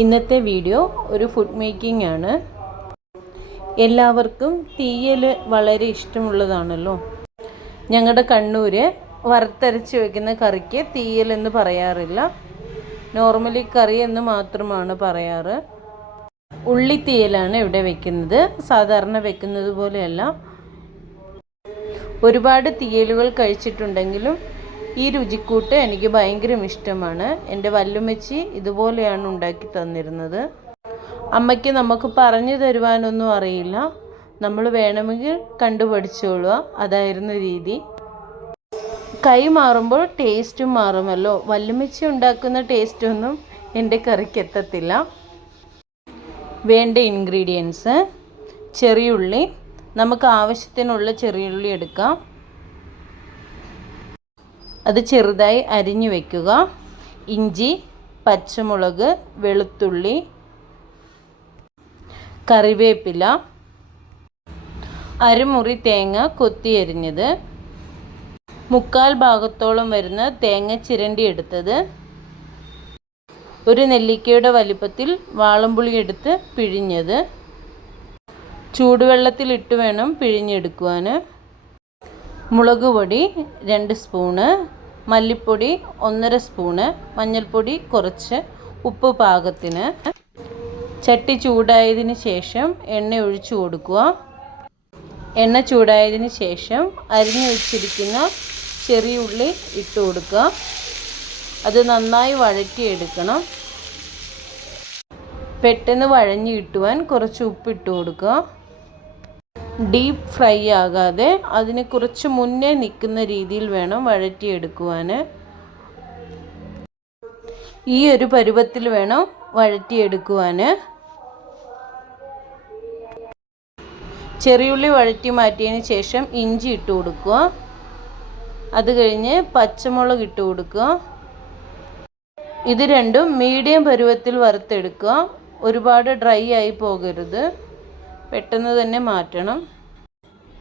ഇന്നത്തെ വീഡിയോ ഒരു food making ആണ്. എല്ലാവർക്കും തീയൽ വളരെ ഇഷ്ടമുള്ളതാണല്ലോ. ഞങ്ങളുടെ കണ്ണൂർ വറുത്തരച്ച് വെക്കുന്ന കറിക്ക് തീയൽ എന്ന് പറയാറില്ല, നോർമലി കറി എന്ന് മാത്രമാണ് പറയാറ്. ഉള്ളിത്തീയലാണ് ഇവിടെ വെക്കുന്നത്, സാധാരണ വെക്കുന്നത് പോലെയല്ല. ഒരുപാട് തീയലുകൾ കഴിച്ചിട്ടുണ്ടെങ്കിലും ഈ രുചിക്കൂട്ട് എനിക്ക് ഭയങ്കര ഇഷ്ടമാണ്. എൻ്റെ വല്ലുമ്മച്ചി ഇതുപോലെയാണ് ഉണ്ടാക്കി തന്നിരുന്നത്. അമ്മയ്ക്ക് നമുക്ക് പറഞ്ഞു തരുവാനൊന്നും അറിയില്ല, നമ്മൾ വേണമെങ്കിൽ കണ്ടുപഠിച്ചോളുക, അതായിരുന്നു രീതി. കൈ മാറുമ്പോൾ ടേസ്റ്റും മാറുമല്ലോ. വല്ലുമ്മച്ചി ഉണ്ടാക്കുന്ന ടേസ്റ്റൊന്നും എൻ്റെ കറിക്ക് എത്തത്തില്ല. വേണ്ട ഇൻഗ്രീഡിയൻസ്: ചെറിയുള്ളി, നമുക്ക് ആവശ്യത്തിനുള്ള ചെറിയുള്ളി എടുക്കാം, അത് ചെറുതായി അരിഞ്ഞു വയ്ക്കുക. ഇഞ്ചി, പച്ചമുളക്, വെളുത്തുള്ളി, കറിവേപ്പില, അരമുറി തേങ്ങ കൊത്തി അരിഞ്ഞത്, 3/4 ഭാഗത്തോളം വരുന്ന തേങ്ങ ചിരണ്ടി എടുത്തത്, ഒരു നെല്ലിക്കയുടെ വലിപ്പത്തിൽ വാളംപുളി എടുത്ത് പിഴിഞ്ഞത്, ചൂടുവെള്ളത്തിലിട്ട് വേണം പിഴിഞ്ഞെടുക്കുവാൻ. മുളക് പൊടി 2 സ്പൂണ്, മല്ലിപ്പൊടി 1.5 സ്പൂണ്, മഞ്ഞൾപ്പൊടി കുറച്ച്, ഉപ്പ് പാകത്തിന്. ചട്ടി ചൂടായതിന് ശേഷം എണ്ണ ഒഴിച്ചു കൊടുക്കുക. എണ്ണ ചൂടായതിന് ശേഷം അരിഞ്ഞു വെച്ചിരിക്കുന്ന ചെറിയ ഉള്ളി ഇട്ട് കൊടുക്കുക. അത് നന്നായി വഴറ്റിയെടുക്കണം. പെട്ടെന്ന് വഴഞ്ഞു കിട്ടുവാൻ കുറച്ച് ഉപ്പിട്ട് കൊടുക്കുക. ഡീപ്പ് ഫ്രൈ ആകാതെ അതിന് കുറച്ച് മുന്നേ നിൽക്കുന്ന രീതിയിൽ വേണം വഴറ്റിയെടുക്കുവാൻ. ഈ ഒരു പരുവത്തിൽ വേണം വഴറ്റിയെടുക്കുവാൻ. ചെറിയുള്ളി വഴറ്റി മാറ്റിയതിന് ശേഷം ഇഞ്ചി ഇട്ട് കൊടുക്കുക. അത് കഴിഞ്ഞ് പച്ചമുളക് ഇട്ട് കൊടുക്കുക. ഇത് രണ്ടും മീഡിയം പരുവത്തിൽ വറുത്തെടുക്കുക. ഒരുപാട് ഡ്രൈ ആയി പോകരുത്, പെട്ടെന്ന് തന്നെ മാറ്റണം.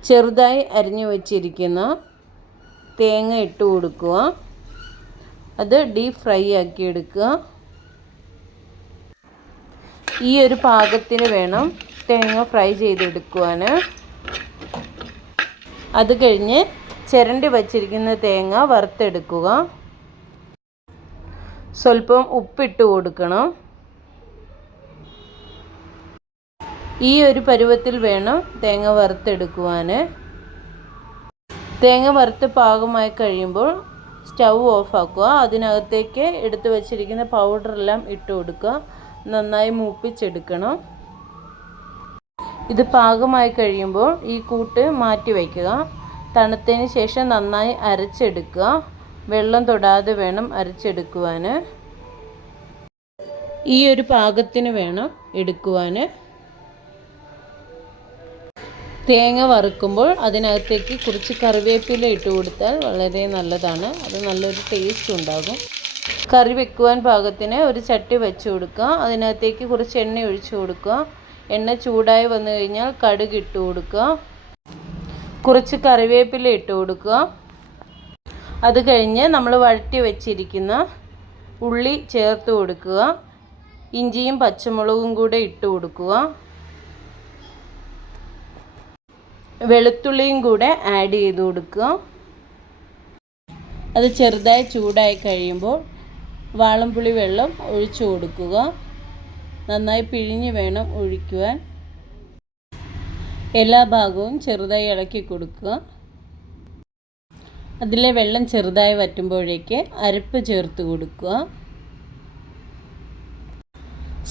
ചെറുതായി അരിഞ്ഞു വച്ചിരിക്കുന്ന തേങ്ങ ഇട്ട് കൊടുക്കുക. അത് ഡീപ്പ് ഫ്രൈ ആക്കി എടുക്കുക. ഈ ഒരു പാകത്തിന് വേണം തേങ്ങ ഫ്രൈ ചെയ്തെടുക്കുവാൻ. അത് കഴിഞ്ഞ് ചിരണ്ടി വച്ചിരിക്കുന്ന തേങ്ങ വറുത്തെടുക്കുക. സ്വല്പം ഉപ്പിട്ട് കൊടുക്കണം. ഈ ഒരു പരുവത്തിൽ വേണം തേങ്ങ വറുത്തെടുക്കുവാൻ. തേങ്ങ വറുത്ത് പാകമായി കഴിയുമ്പോൾ സ്റ്റൗ ഓഫാക്കുക. അതിനകത്തേക്ക് എടുത്തു വച്ചിരിക്കുന്ന പൗഡറെല്ലാം ഇട്ട് കൊടുക്കുക. നന്നായി മൂപ്പിച്ചെടുക്കണം. ഇത് പാകമായി കഴിയുമ്പോൾ ഈ കൂട്ട് മാറ്റി വയ്ക്കുക. തണുത്തതിന് ശേഷം നന്നായി അരച്ചെടുക്കുക. വെള്ളം തൊടാതെ വേണം അരച്ചെടുക്കുവാൻ. ഈ ഒരു പാകത്തിന് വേണം എടുക്കുവാൻ. തേങ്ങ വറുക്കുമ്പോൾ അതിനകത്തേക്ക് കുറച്ച് കറിവേപ്പില ഇട്ട് കൊടുത്താൽ വളരെ നല്ലതാണ്. അത് നല്ലൊരു ടേസ്റ്റ് ഉണ്ടാകും. കറി വെക്കുവാൻ പാകത്തിന് ഒരു ചട്ടി വെച്ച് കൊടുക്കുക. അതിനകത്തേക്ക് കുറച്ച് എണ്ണ ഒഴിച്ച് കൊടുക്കുക. എണ്ണ ചൂടായി വന്നു കഴിഞ്ഞാൽ കടുക് ഇട്ട് കൊടുക്കുക. കുറച്ച് കറിവേപ്പില ഇട്ട് കൊടുക്കുക. അത് കഴിഞ്ഞ് നമ്മൾ വഴറ്റി വെച്ചിരിക്കുന്ന ഉള്ളി ചേർത്ത് കൊടുക്കുക. ഇഞ്ചിയും പച്ചമുളകും കൂടെ ഇട്ട് കൊടുക്കുക. വെളുത്തുള്ളിയും കൂടെ ആഡ് ചെയ്ത് കൊടുക്കുക. അത് ചെറുതായി ചൂടായി കഴിയുമ്പോൾ വാളംപുളി വെള്ളം ഒഴിച്ചു കൊടുക്കുക. നന്നായി പിഴിഞ്ഞ് വേണം ഒഴിക്കുവാൻ. എല്ലാ ഭാഗവും ചെറുതായി ഇളക്കി കൊടുക്കുക. അതിലെ വെള്ളം ചെറുതായി വറ്റുമ്പോഴേക്ക് അരപ്പ് ചേർത്ത് കൊടുക്കുക.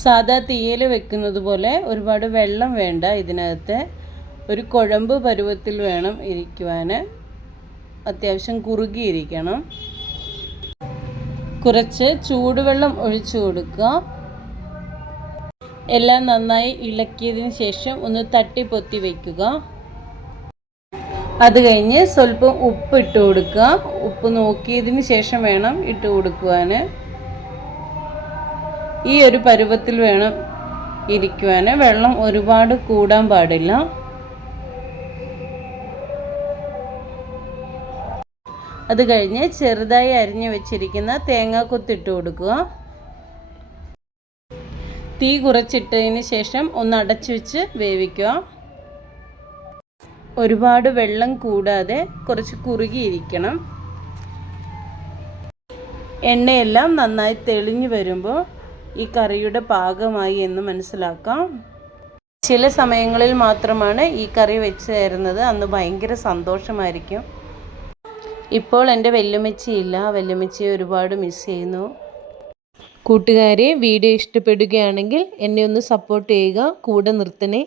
സാധാ തീയൽ വെക്കുന്നത് പോലെ ഒരുപാട് വെള്ളം വേണ്ട. ഇതിനകത്ത് ഒരു കുഴമ്പ് പരുവത്തിൽ വേണം ഇരിക്കുവാൻ. അത്യാവശ്യം കുറുകിയിരിക്കണം. കുറച്ച് ചൂടുവെള്ളം ഒഴിച്ചു കൊടുക്കുക. എല്ലാം നന്നായി ഇളക്കിയതിന് ശേഷം ഒന്ന് തട്ടിപ്പൊത്തി വയ്ക്കുക. അത് കഴിഞ്ഞ് സ്വല്പം ഉപ്പ് ഇട്ട് കൊടുക്കുക. ഉപ്പ് നോക്കിയതിന് ശേഷം വേണം ഇട്ട് കൊടുക്കുവാൻ. ഈ ഒരു പരുവത്തിൽ വേണം ഇരിക്കുവാൻ. വെള്ളം ഒരുപാട് കൂടാൻ പാടില്ല. അത് കഴിഞ്ഞ് ചെറുതായി അരിഞ്ഞു വെച്ചിരിക്കുന്ന തേങ്ങാക്കൊത്തിട്ട് കൊടുക്കുക. തീ കുറച്ചിട്ടതിന് ശേഷം ഒന്ന് അടച്ചു വെച്ച് വേവിക്കുക. ഒരുപാട് വെള്ളം കൂടാതെ കുറച്ച് കുറുകിയിരിക്കണം. എണ്ണയെല്ലാം നന്നായി തെളിഞ്ഞു വരുമ്പോൾ ഈ കറിയുടെ പാകമായി എന്ന് മനസ്സിലാക്കാം. ചില സമയങ്ങളിൽ മാത്രമാണ് ഈ കറി വെച്ച് തരുന്നത്, അന്ന് ഭയങ്കര സന്തോഷമായിരിക്കും. ഇപ്പോൾ എൻ്റെ വല്യമ്മച്ചിയില്ല, വല്യമ്മച്ചിയെ ഒരുപാട് മിസ് ചെയ്യുന്നു. കൂട്ടുകാരെ, വീഡിയോ ഇഷ്ടപ്പെടുകയാണെങ്കിൽ എന്നെ ഒന്ന് സപ്പോർട്ട് ചെയ്യുക, കൂടെ നിർത്തണേ.